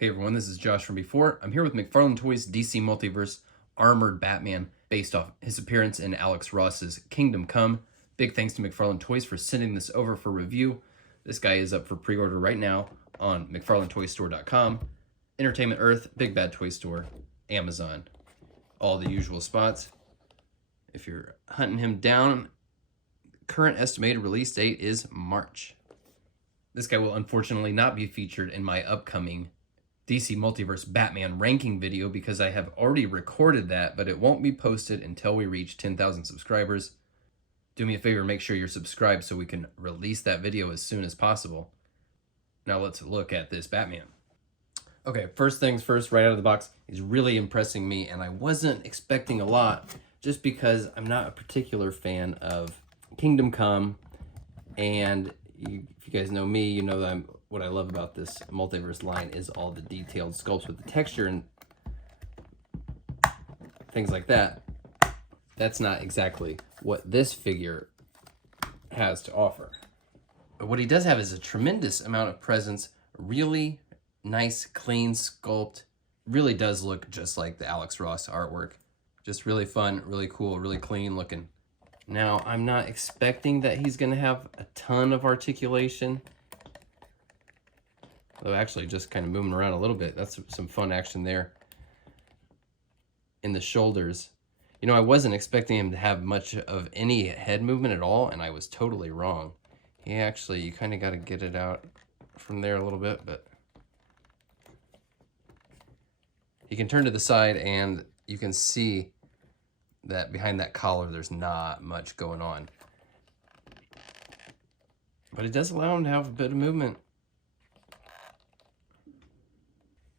Hey everyone, this is Josh from before. I'm here with McFarlane Toys DC Multiverse Armored Batman based off his appearance in Alex Ross's Kingdom Come. Big thanks to McFarlane Toys for sending this over for review. This guy is up for pre-order right now on McFarlaneToyStore.com, Entertainment Earth, Big Bad Toy Store, Amazon, all the usual spots. If you're hunting him down, current estimated release date is March. This guy will unfortunately not be featured in my upcoming DC Multiverse Batman ranking video because I have already recorded that, but it won't be posted until we reach 10,000 subscribers. Do me a favor, make sure you're subscribed so we can release that video as soon as possible. Now let's look at this Batman. Okay, first things first, right out of the box, he's really impressing me, and I wasn't expecting a lot just because I'm not a particular fan of Kingdom Come, and if you guys know me, you know that what I love about this Multiverse line is all the detailed sculpts with the texture and things like that. That's not exactly what this figure has to offer. But what he does have is a tremendous amount of presence, really nice, clean sculpt. Really does look just like the Alex Ross artwork. Just really fun, really cool, really clean looking. Now, I'm not expecting that he's going to have a ton of articulation. Though actually just kind of moving around a little bit. That's some fun action there. In the shoulders. You know, I wasn't expecting him to have much of any head movement at all, and I was totally wrong. He actually, you kind of got to get it out from there a little bit, but he can turn to the side, and you can see that behind that collar, there's not much going on. But it does allow him to have a bit of movement.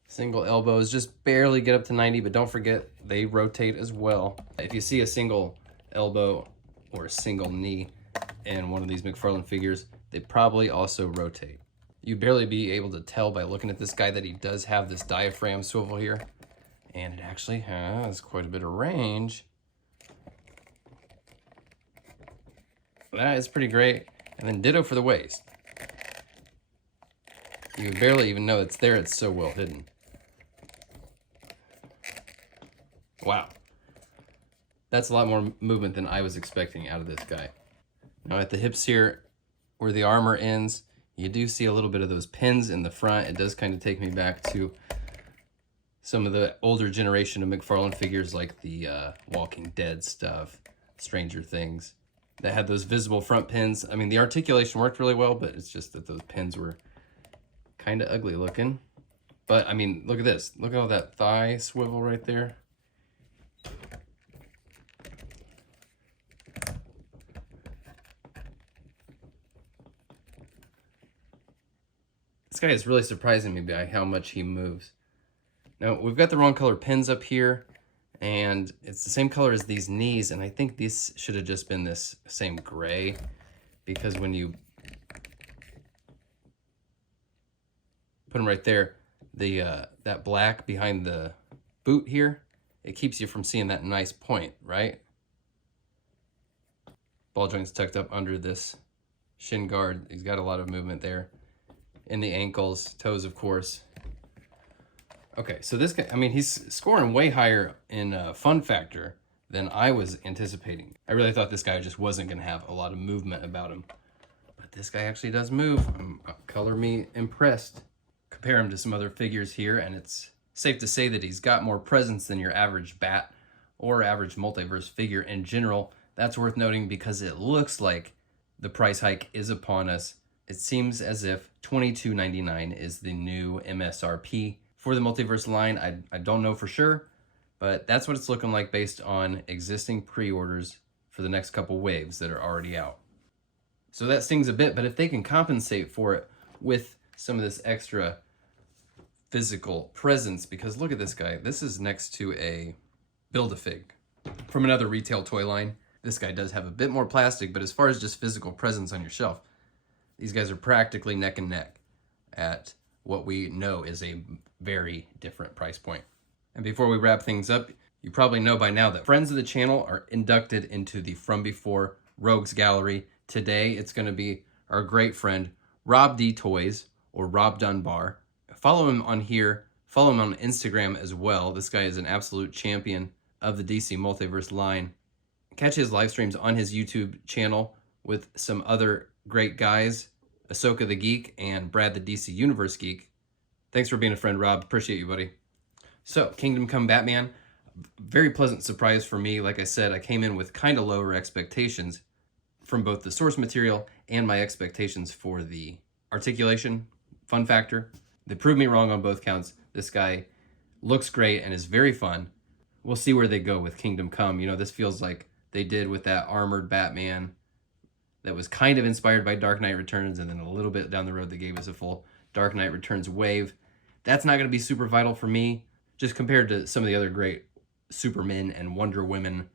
Single elbows, just barely get up to 90, but don't forget, they rotate as well. If you see a single elbow or a single knee in one of these McFarlane figures, they probably also rotate. You'd barely be able to tell by looking at this guy that he does have this diaphragm swivel here, and it actually has quite a bit of range. That is pretty great. And then ditto for the waist. You barely even know it's there, it's so well hidden. Wow. That's a lot more movement than I was expecting out of this guy. Now at the hips here, where the armor ends, you do see a little bit of those pins in the front. It does kind of take me back to some of the older generation of McFarlane figures like the Walking Dead stuff, Stranger Things, that had those visible front pins. I mean, the articulation worked really well, but it's just that those pins were kind of ugly looking. But, I mean, look at this. Look at all that thigh swivel right there. This guy is really surprising me by how much he moves. Now, we've got the wrong color pins up here, and it's the same color as these knees, and I think these should have just been this same gray, because when you put them right there, the that black behind the boot here, it keeps you from seeing that nice point, right? Ball joint's tucked up under this shin guard. He's got a lot of movement there. In the ankles, toes, of course. Okay, so this guy, I mean, he's scoring way higher in fun factor than I was anticipating. I really thought this guy just wasn't going to have a lot of movement about him. But this guy actually does move. Color me impressed. Compare him to some other figures here, and it's safe to say that he's got more presence than your average Bat or average Multiverse figure in general. That's worth noting because it looks like the price hike is upon us. It seems as if $22.99 is the new MSRP for the Multiverse line. I don't know for sure, but that's what it's looking like based on existing pre-orders for the next couple waves that are already out. So that stings a bit, but if they can compensate for it with some of this extra physical presence, because look at this guy. This is next to a Build-A-Fig from another retail toy line. This guy does have a bit more plastic, but as far as just physical presence on your shelf, these guys are practically neck and neck at what we know is a very different price point. And before we wrap things up, you probably know by now that friends of the channel are inducted into the From Before Rogues Gallery. Today, it's going to be our great friend, Rob D Toys, or Rob Dunbar. Follow him on here Follow him on Instagram as well. This guy is an absolute champion of the DC Multiverse line. Catch his live streams on his YouTube channel with some other great guys, Ahsoka the Geek and Brad the DC Universe Geek. Thanks for being a friend, Rob. Appreciate you, buddy. So, Kingdom Come Batman, very pleasant surprise for me. Like I said, I came in with kind of lower expectations from both the source material and my expectations for the articulation, fun factor. They proved me wrong on both counts. This guy looks great and is very fun. We'll see where they go with Kingdom Come. You know, this feels like they did with that armored Batman that was kind of inspired by Dark Knight Returns, and then a little bit down the road they gave us a full Dark Knight Returns wave. That's not going to be super vital for me, just compared to some of the other great Supermen and Wonder Women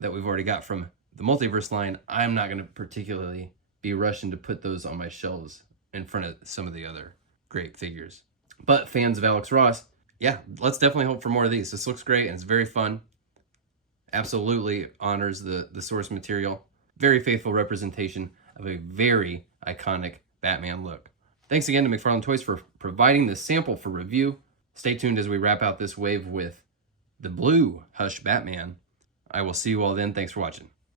that we've already got from the Multiverse line. I'm not going to particularly be rushing to put those on my shelves in front of some of the other great figures. But fans of Alex Ross, yeah, let's definitely hope for more of these. This looks great and it's very fun. Absolutely honors the source material. Very faithful representation of a very iconic Batman look. Thanks again to McFarlane Toys for providing this sample for review. Stay tuned as we wrap out this wave with the blue Hush Batman. I will see you all then. Thanks for watching.